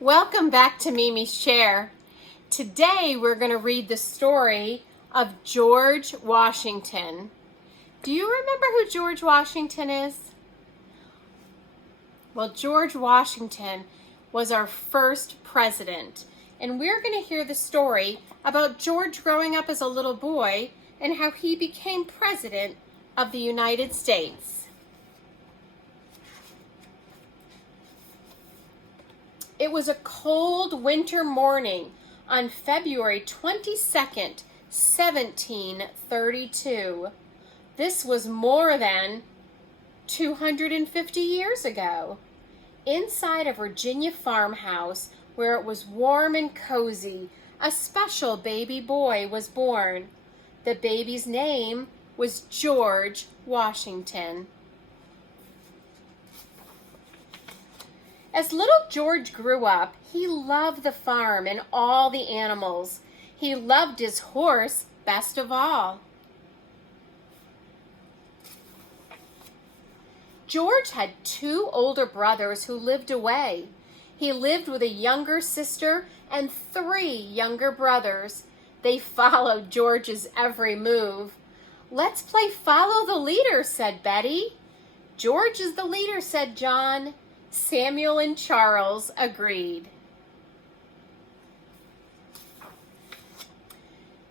Welcome back to Mimi's Share. Today we're going to read the story of George Washington. Do you remember who George Washington is? Well, George Washington was our first president, and we're going to hear the story about George growing up as a little boy and how he became president of the United States. It was a cold winter morning on February 22nd, 1732. This was more than 250 years ago. Inside a Virginia farmhouse where it was warm and cozy, a special baby boy was born. The baby's name was George Washington. As little George grew up, he loved the farm and all the animals. He loved his horse best of all. George had two older brothers who lived away. He lived with a younger sister and three younger brothers. They followed George's every move. "Let's play follow the leader," said Betty. "George is the leader," said John. Samuel and Charles agreed.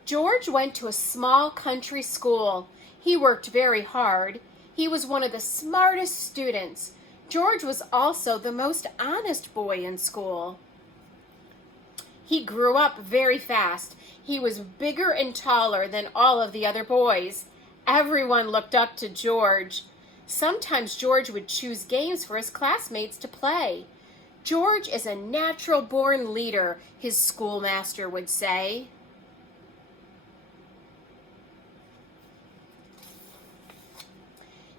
George went to a small country school. He worked very hard. He was one of the smartest students. George was also the most honest boy in school. He grew up very fast. He was bigger and taller than all of the other boys. Everyone looked up to George. Sometimes George would choose games for his classmates to play. "George is a natural-born leader," his schoolmaster would say.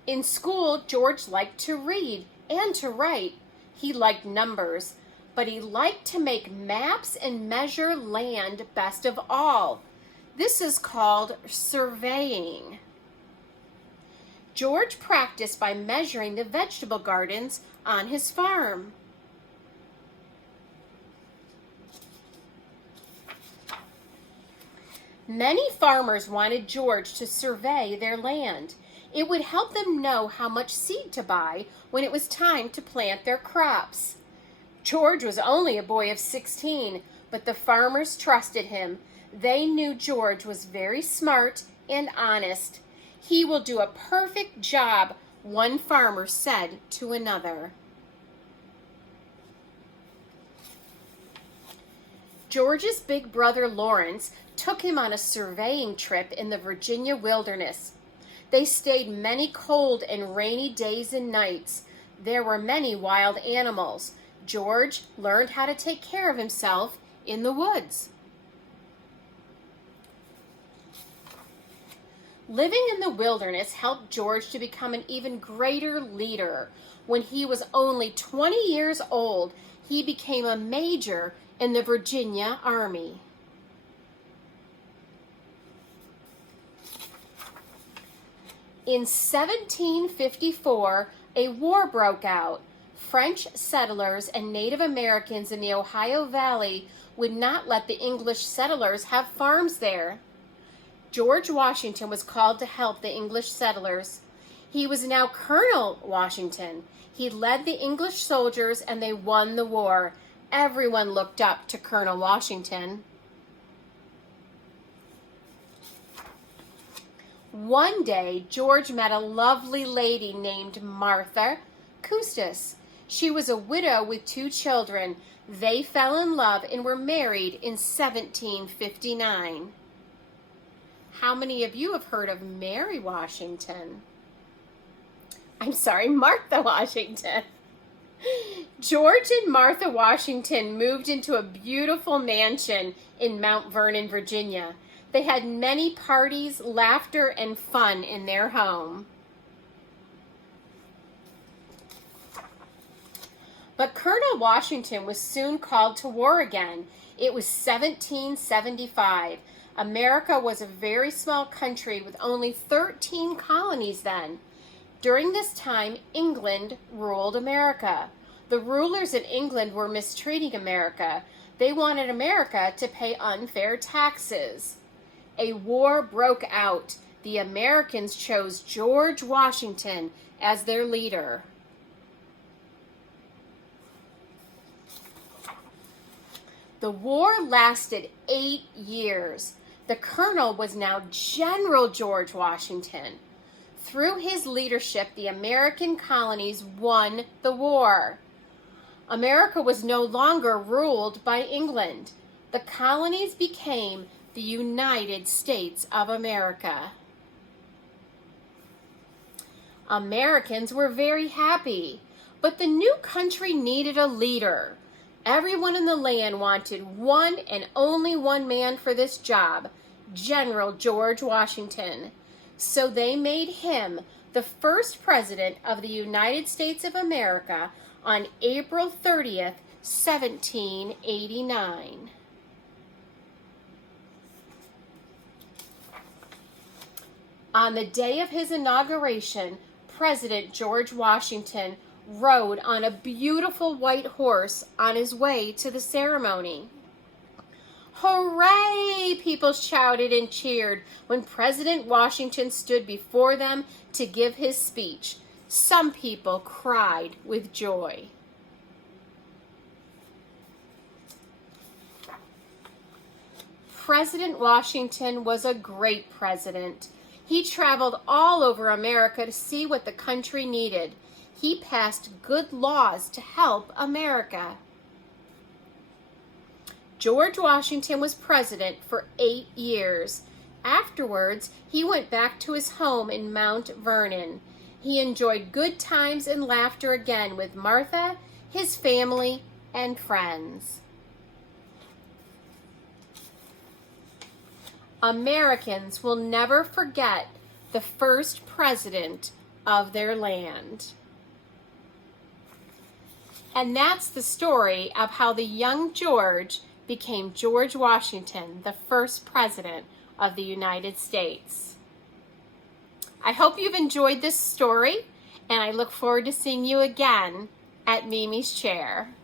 In school, George liked to read and to write. He liked numbers, but he liked to make maps and measure land best of all. This is called surveying. George practiced by measuring the vegetable gardens on his farm. Many farmers wanted George to survey their land. It would help them know how much seed to buy when it was time to plant their crops. George was only a boy of 16, but the farmers trusted him. They knew George was very smart and honest. "He will do a perfect job," one farmer said to another. George's big brother Lawrence took him on a surveying trip in the Virginia wilderness. They stayed many cold and rainy days and nights. There were many wild animals. George learned how to take care of himself in the woods. Living in the wilderness helped George to become an even greater leader. When he was only 20 years old, he became a major in the Virginia Army. In 1754, a war broke out. French settlers and Native Americans in the Ohio Valley would not let the English settlers have farms there. George Washington was called to help the English settlers. He was now Colonel Washington. He led the English soldiers and they won the war. Everyone looked up to Colonel Washington. One day, George met a lovely lady named Martha Custis. She was a widow with two children. They fell in love and were married in 1759. How many of you have heard of Mary Washington? I'm sorry, Martha Washington. George and Martha Washington moved into a beautiful mansion in Mount Vernon, Virginia. They had many parties, laughter, and fun in their home. But Colonel Washington was soon called to war again. It was 1775. America was a very small country with only 13 colonies then. During this time, England ruled America. The rulers in England were mistreating America. They wanted America to pay unfair taxes. A war broke out. The Americans chose George Washington as their leader. The war lasted 8 years. The colonel was now General George Washington. Through his leadership, the American colonies won the war. America was no longer ruled by England. The colonies became the United States of America. Americans were very happy, but the new country needed a leader. Everyone in the land wanted one and only one man for this job, General George Washington. So they made him the first president of the United States of America on April 30th, 1789. On the day of his inauguration, President George Washington rode on a beautiful white horse on his way to the ceremony. Hooray! People shouted and cheered when President Washington stood before them to give his speech. Some people cried with joy. President Washington was a great president. He traveled all over America to see what the country needed. He passed good laws to help America. George Washington was president for 8 years. Afterwards, he went back to his home in Mount Vernon. He enjoyed good times and laughter again with Martha, his family, and friends. Americans will never forget the first president of their land. And that's the story of how the young George became George Washington, the first president of the United States. I hope you've enjoyed this story, and I look forward to seeing you again at Mimi's Chair.